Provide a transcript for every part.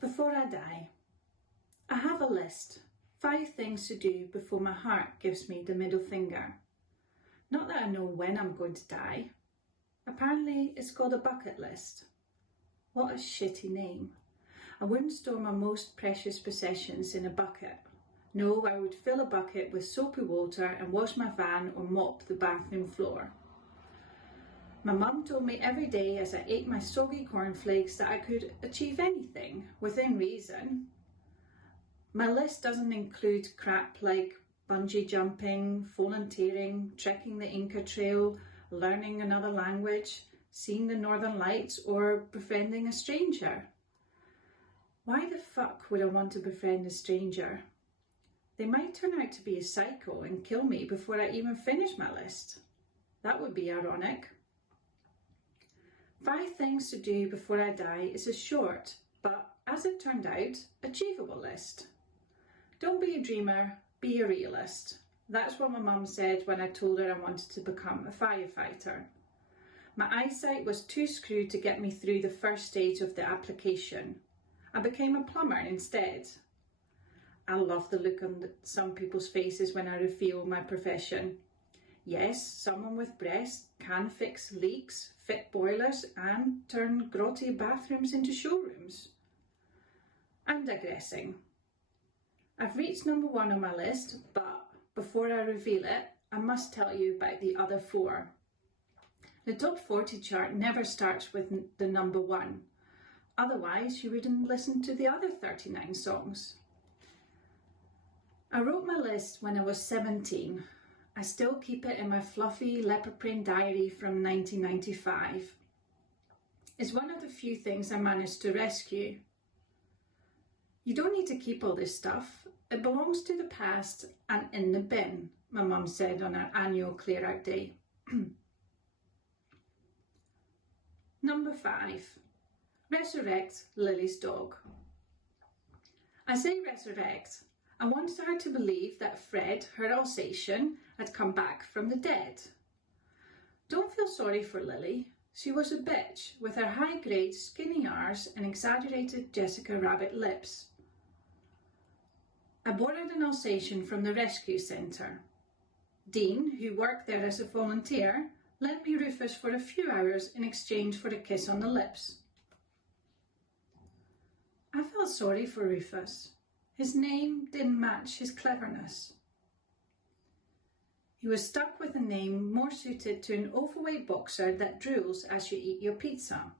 Before I die, I have a list, 5 things to do before my heart gives me the middle finger. Not that I know when I'm going to die. Apparently it's called a bucket list. What a shitty name. I wouldn't store my most precious possessions in a bucket. No, I would fill a bucket with soapy water and wash my van or mop the bathroom floor. My mum told me every day as I ate my soggy cornflakes that I could achieve anything, within reason. My list doesn't include crap like bungee jumping, volunteering, trekking the Inca Trail, learning another language, seeing the Northern Lights, or befriending a stranger. Why the fuck would I want to befriend a stranger? They might turn out to be a psycho and kill me before I even finish my list. That would be ironic. 5 things to do before I die is a short, but as it turned out, achievable list. Don't be a dreamer, be a realist. That's what my mum said when I told her I wanted to become a firefighter. My eyesight was too screwed to get me through the first stage of the application. I became a plumber instead. I love the look on some people's faces when I reveal my profession. Yes, someone with breasts can fix leaks, fit boilers and turn grotty bathrooms into showrooms. I'm digressing. I've reached number 1 on my list, but before I reveal it, I must tell you about the other 4. The top 40 chart never starts with the number 1. Otherwise, you wouldn't listen to the other 39 songs. I wrote my list when I was 17. I still keep it in my fluffy leopard print diary from 1995. It's one of the few things I managed to rescue. You don't need to keep all this stuff. It belongs to the past and in the bin, my mum said on our annual clear out day. Number 5. Resurrect Lily's dog. I say resurrect. I wanted her to believe that Fred, her Alsatian, had come back from the dead. Don't feel sorry for Lily. She was a bitch with her high-grade skinny arse and exaggerated Jessica Rabbit lips. I borrowed an Alsatian from the rescue centre. Dean, who worked there as a volunteer, lent me Rufus for a few hours in exchange for a kiss on the lips. I felt sorry for Rufus. His name didn't match his cleverness. He was stuck with a name more suited to an overweight boxer that drools as you eat your pizza.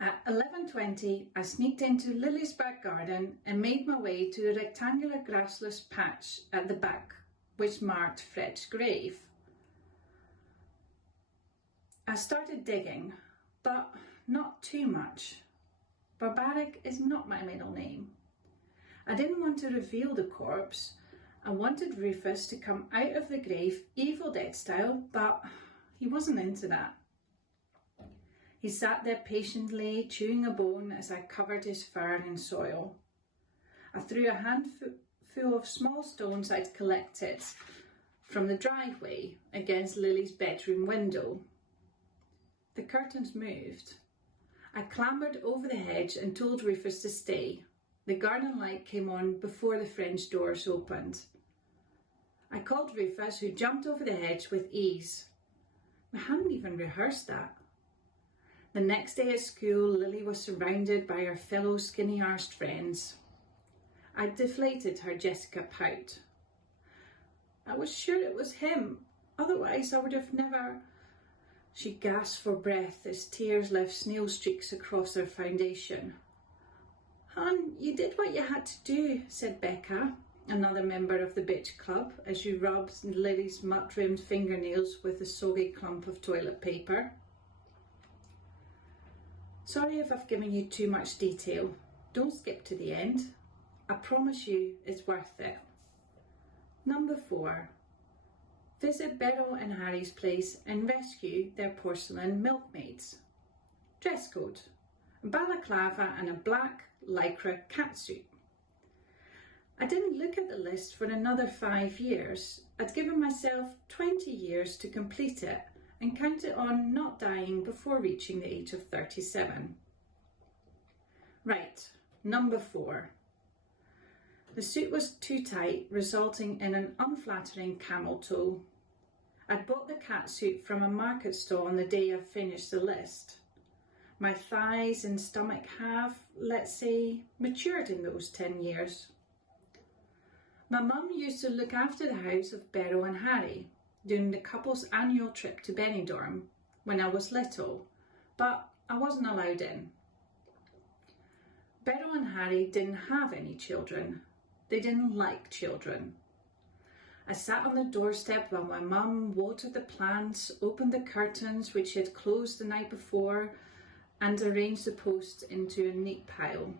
At 11:20, I sneaked into Lily's back garden and made my way to the rectangular grassless patch at the back, which marked Fred's grave. I started digging, but not too much. Barbaric is not my middle name. I didn't want to reveal the corpse. I wanted Rufus to come out of the grave Evil Dead style, but he wasn't into that. He sat there patiently, chewing a bone as I covered his fur in soil. I threw a handful of small stones I'd collected from the driveway against Lily's bedroom window. The curtains moved. I clambered over the hedge and told Rufus to stay. The garden light came on before the French doors opened. I called Rufus, who jumped over the hedge with ease. We hadn't even rehearsed that. The next day at school, Lily was surrounded by her fellow skinny-arsed friends. I deflated her Jessica pout. I was sure it was him, otherwise I would have never... She gasped for breath as tears left snail streaks across her foundation. Hon, you did what you had to do, said Becca, another member of the bitch club, as she rubbed Lily's mud-rimmed fingernails with a soggy clump of toilet paper. Sorry if I've given you too much detail. Don't skip to the end. I promise you it's worth it. Number 4. Visit Beryl and Harry's place and rescue their porcelain milkmaids. Dress code: a balaclava and a black lycra catsuit. I didn't look at the list for another 5 years. I'd given myself 20 years to complete it and counted on not dying before reaching the age of 37. Right, number 4. The suit was too tight, resulting in an unflattering camel toe. I'd bought the catsuit from a market stall on the day I finished the list. My thighs and stomach have, let's say, matured in those 10 years. My mum used to look after the house of Beryl and Harry during the couple's annual trip to Benidorm when I was little, but I wasn't allowed in. Beryl and Harry didn't have any children. They didn't like children. I sat on the doorstep while my mum watered the plants, opened the curtains which she had closed the night before, and arranged the posts into a neat pile.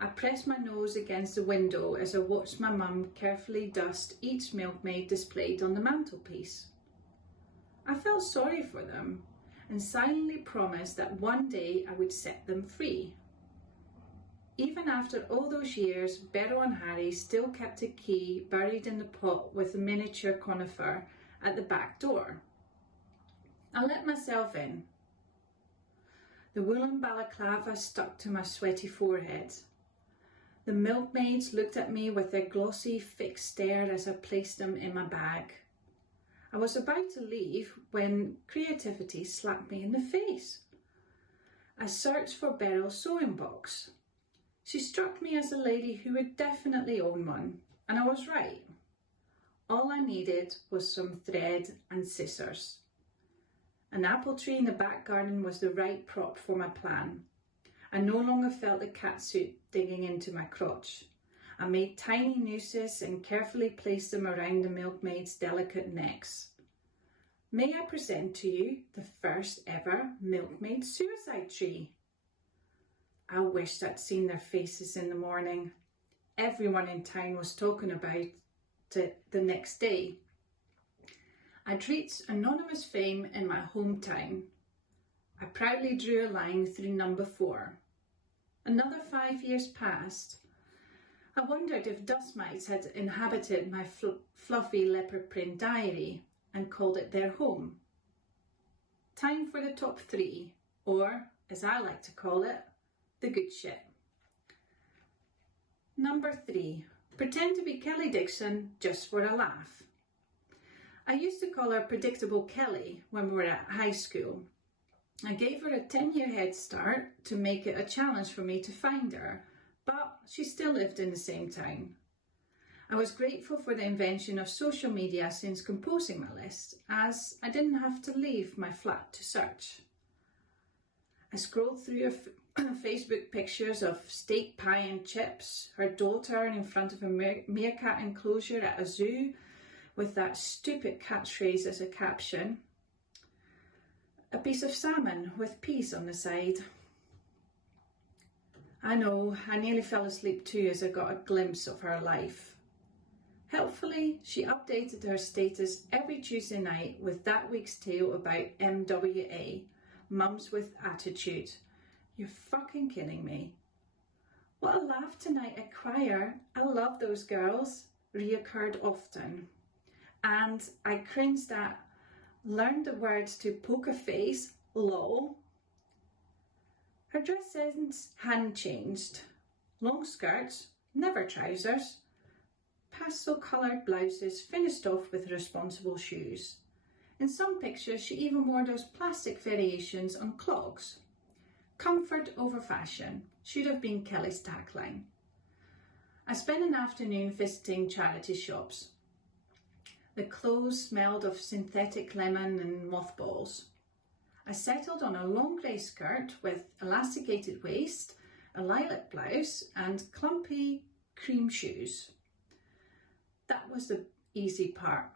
I pressed my nose against the window as I watched my mum carefully dust each milkmaid displayed on the mantelpiece. I felt sorry for them and silently promised that one day I would set them free. Even after all those years, Beryl and Harry still kept a key buried in the pot with a miniature conifer at the back door. I let myself in. The woolen balaclava stuck to my sweaty forehead. The milkmaids looked at me with their glossy, fixed stare as I placed them in my bag. I was about to leave when creativity slapped me in the face. I searched for Beryl's sewing box. She struck me as a lady who would definitely own one, and I was right. All I needed was some thread and scissors. An apple tree in the back garden was the right prop for my plan. I no longer felt the catsuit digging into my crotch. I made tiny nooses and carefully placed them around the milkmaids' delicate necks. May I present to you the first ever milkmaid suicide tree? I wished I'd seen their faces in the morning. Everyone in town was talking about it the next day. I'd reached anonymous fame in my hometown. I proudly drew a line through number 4. Another 5 years passed. I wondered if dust mites had inhabited my fluffy leopard print diary and called it their home. Time for the top 3, or, as I like to call it, the good shit. Number 3. Pretend to be Kelly Dixon just for a laugh. I used to call her Predictable Kelly when we were at high school. I gave her a 10-year head start to make it a challenge for me to find her, but she still lived in the same town. I was grateful for the invention of social media since composing my list, as I didn't have to leave my flat to search. I scrolled through her Facebook pictures of steak pie and chips, her daughter in front of a meerkat enclosure at a zoo with that stupid catchphrase as a caption, a piece of salmon with peas on the side. I know, I nearly fell asleep too as I got a glimpse of her life. Helpfully, she updated her status every Tuesday night with that week's tale about MWA, Mums with Attitude. You're fucking kidding me. What a laugh tonight at choir. I love those girls. Reoccurred often. And I cringed at, learned the words to poker face, lol. Her dress sense hadn't changed. Long skirts, never trousers. Pastel coloured blouses finished off with responsible shoes. In some pictures she even wore those plastic variations on clogs. Comfort over fashion should have been Kelly's tagline. I spent an afternoon visiting charity shops. The clothes smelled of synthetic lemon and mothballs. I settled on a long grey skirt with elasticated waist, a lilac blouse and clumpy cream shoes. That was the easy part.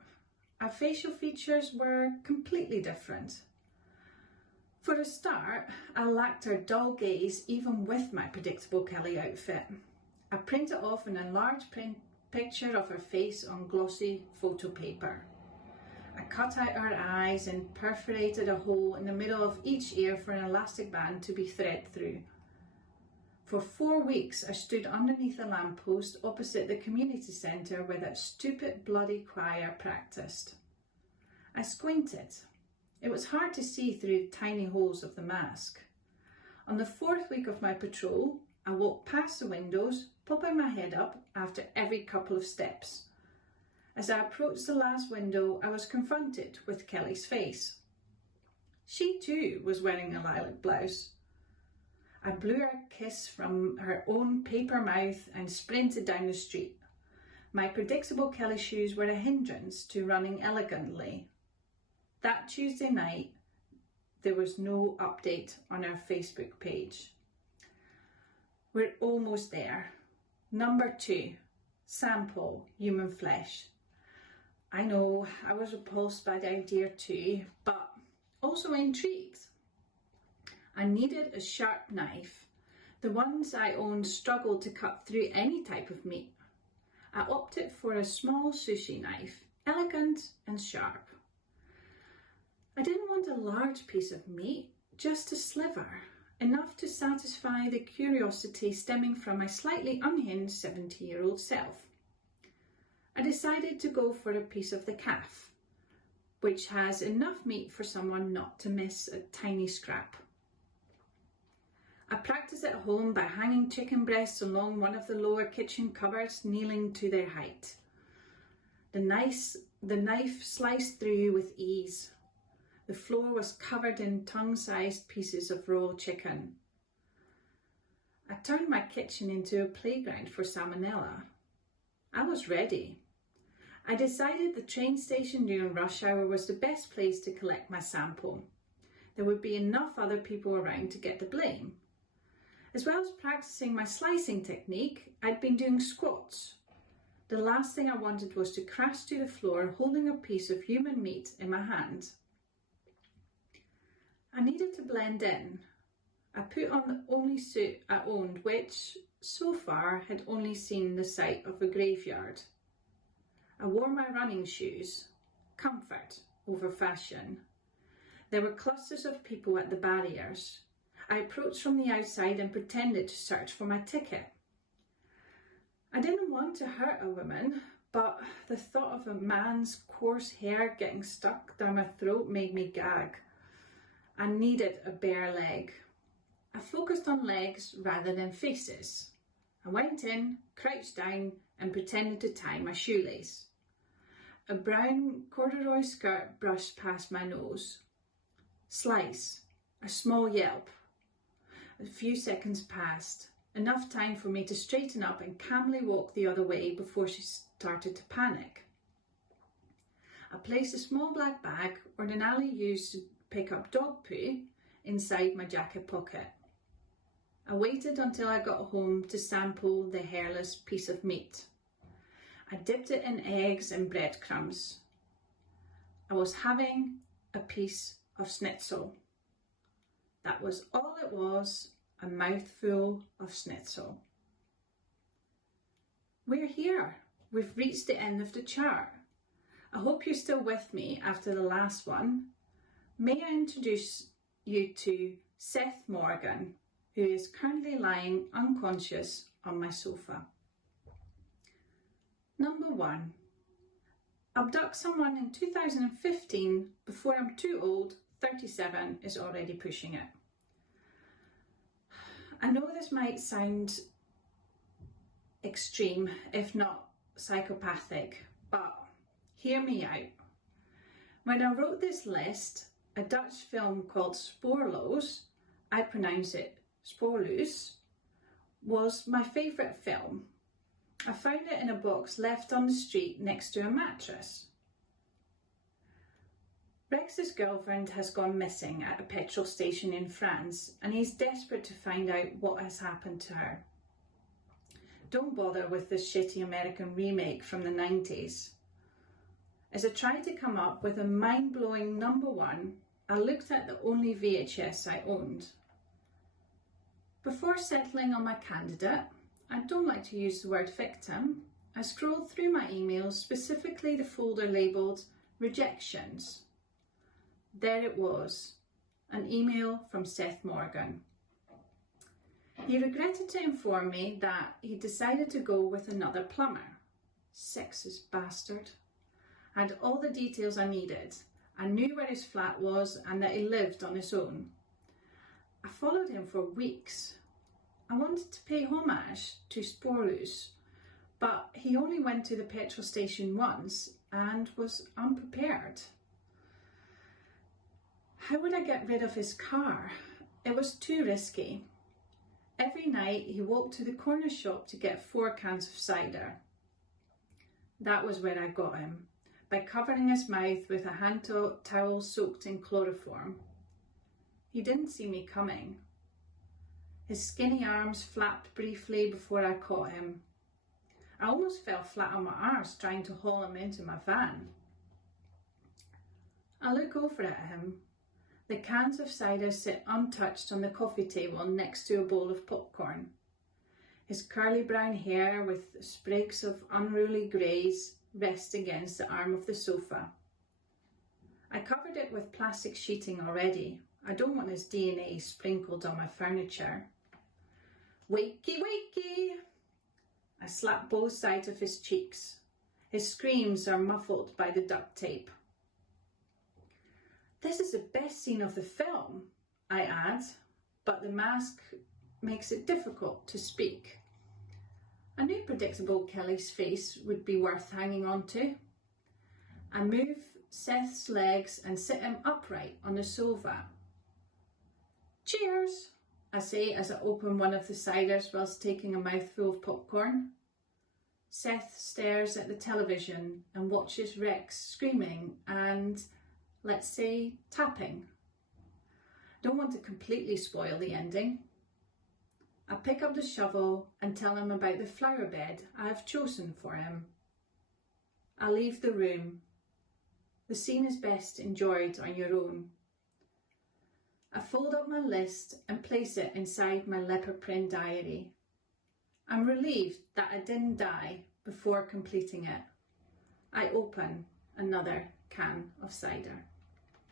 Our facial features were completely different. For a start, I lacked her dull gaze even with my Predictable Kelly outfit. I printed off an enlarged picture of her face on glossy photo paper. I cut out her eyes and perforated a hole in the middle of each ear for an elastic band to be thread through. For 4 weeks I stood underneath a lamppost opposite the community centre where that stupid bloody choir practised. I squinted. It was hard to see through the tiny holes of the mask. On the 4th week of my patrol, I walked past the windows, popping my head up after every couple of steps. As I approached the last window, I was confronted with Kelly's face. She too was wearing a lilac blouse. I blew her a kiss from her own paper mouth and sprinted down the street. My predictable Kelly shoes were a hindrance to running elegantly. That Tuesday night, there was no update on our Facebook page. We're almost there. Number 2, sample human flesh. I know I was repulsed by the idea too, but also intrigued. I needed a sharp knife. The ones I owned struggled to cut through any type of meat. I opted for a small sushi knife, elegant and sharp. I didn't want a large piece of meat, just a sliver, enough to satisfy the curiosity stemming from my slightly unhinged 70-year-old self. I decided to go for a piece of the calf, which has enough meat for someone not to miss a tiny scrap. I practiced at home by hanging chicken breasts along one of the lower kitchen cupboards, kneeling to their height. The knife sliced through with ease. The floor was covered in tongue-sized pieces of raw chicken. I turned my kitchen into a playground for salmonella. I was ready. I decided the train station during rush hour was the best place to collect my sample. There would be enough other people around to get the blame. As well as practicing my slicing technique, I'd been doing squats. The last thing I wanted was to crash to the floor holding a piece of human meat in my hand. I needed to blend in. I put on the only suit I owned, which, so far, had only seen the sight of a graveyard. I wore my running shoes, comfort over fashion. There were clusters of people at the barriers. I approached from the outside and pretended to search for my ticket. I didn't want to hurt a woman, but the thought of a man's coarse hair getting stuck down my throat made me gag. I needed a bare leg. I focused on legs rather than faces. I went in, crouched down, and pretended to tie my shoelace. A brown corduroy skirt brushed past my nose. Slice, a small yelp. A few seconds passed, enough time for me to straighten up and calmly walk the other way before she started to panic. I placed a small black bag, ordinarily used to pick up dog poo, inside my jacket pocket. I waited until I got home to sample the hairless piece of meat. I dipped it in eggs and breadcrumbs. I was having a piece of schnitzel. That was all it was, a mouthful of schnitzel. We're here. We've reached the end of the chart. I hope you're still with me after the last one. May I introduce you to Seth Morgan, who is currently lying unconscious on my sofa. Number 1. Abduct someone in 2015 before I'm too old. 37 is already pushing it. I know this might sound extreme, if not psychopathic, but hear me out. When I wrote this list, a Dutch film called Spoorloos, I pronounce it Spoorloos, was my favourite film. I found it in a box left on the street next to a mattress. Rex's girlfriend has gone missing at a petrol station in France, and he's desperate to find out what has happened to her. Don't bother with this shitty American remake from the 90s. As I tried to come up with a mind-blowing number 1, I looked at the only VHS I owned. Before settling on my candidate, I don't like to use the word victim, I scrolled through my emails, specifically the folder labelled Rejections. There it was, an email from Seth Morgan. He regretted to inform me that he decided to go with another plumber. Sexist bastard. I had all the details I needed. I knew where his flat was and that he lived on his own. I followed him for weeks. I wanted to pay homage to Sporus, but he only went to the petrol station once and was unprepared. How would I get rid of his car? It was too risky. Every night he walked to the corner shop to get 4 cans of cider. That was where I got him, by covering his mouth with a hand towel soaked in chloroform. He didn't see me coming. His skinny arms flapped briefly before I caught him. I almost fell flat on my arse trying to haul him into my van. I look over at him. The cans of cider sit untouched on the coffee table next to a bowl of popcorn. His curly brown hair with sprigs of unruly greys rest against the arm of the sofa. I covered it with plastic sheeting already. I don't want his DNA sprinkled on my furniture. Wakey, wakey! I slap both sides of his cheeks. His screams are muffled by the duct tape. This is the best scene of the film, I add, but the mask makes it difficult to speak. I knew predictable Kelly's face would be worth hanging on to. I move Seth's legs and sit him upright on the sofa. Cheers, I say as I open one of the ciders whilst taking a mouthful of popcorn. Seth stares at the television and watches Rex screaming and, let's say, tapping. Don't want to completely spoil the ending. I pick up the shovel and tell him about the flower bed I have chosen for him. I leave the room. The scene is best enjoyed on your own. I fold up my list and place it inside my leopard print diary. I'm relieved that I didn't die before completing it. I open another can of cider.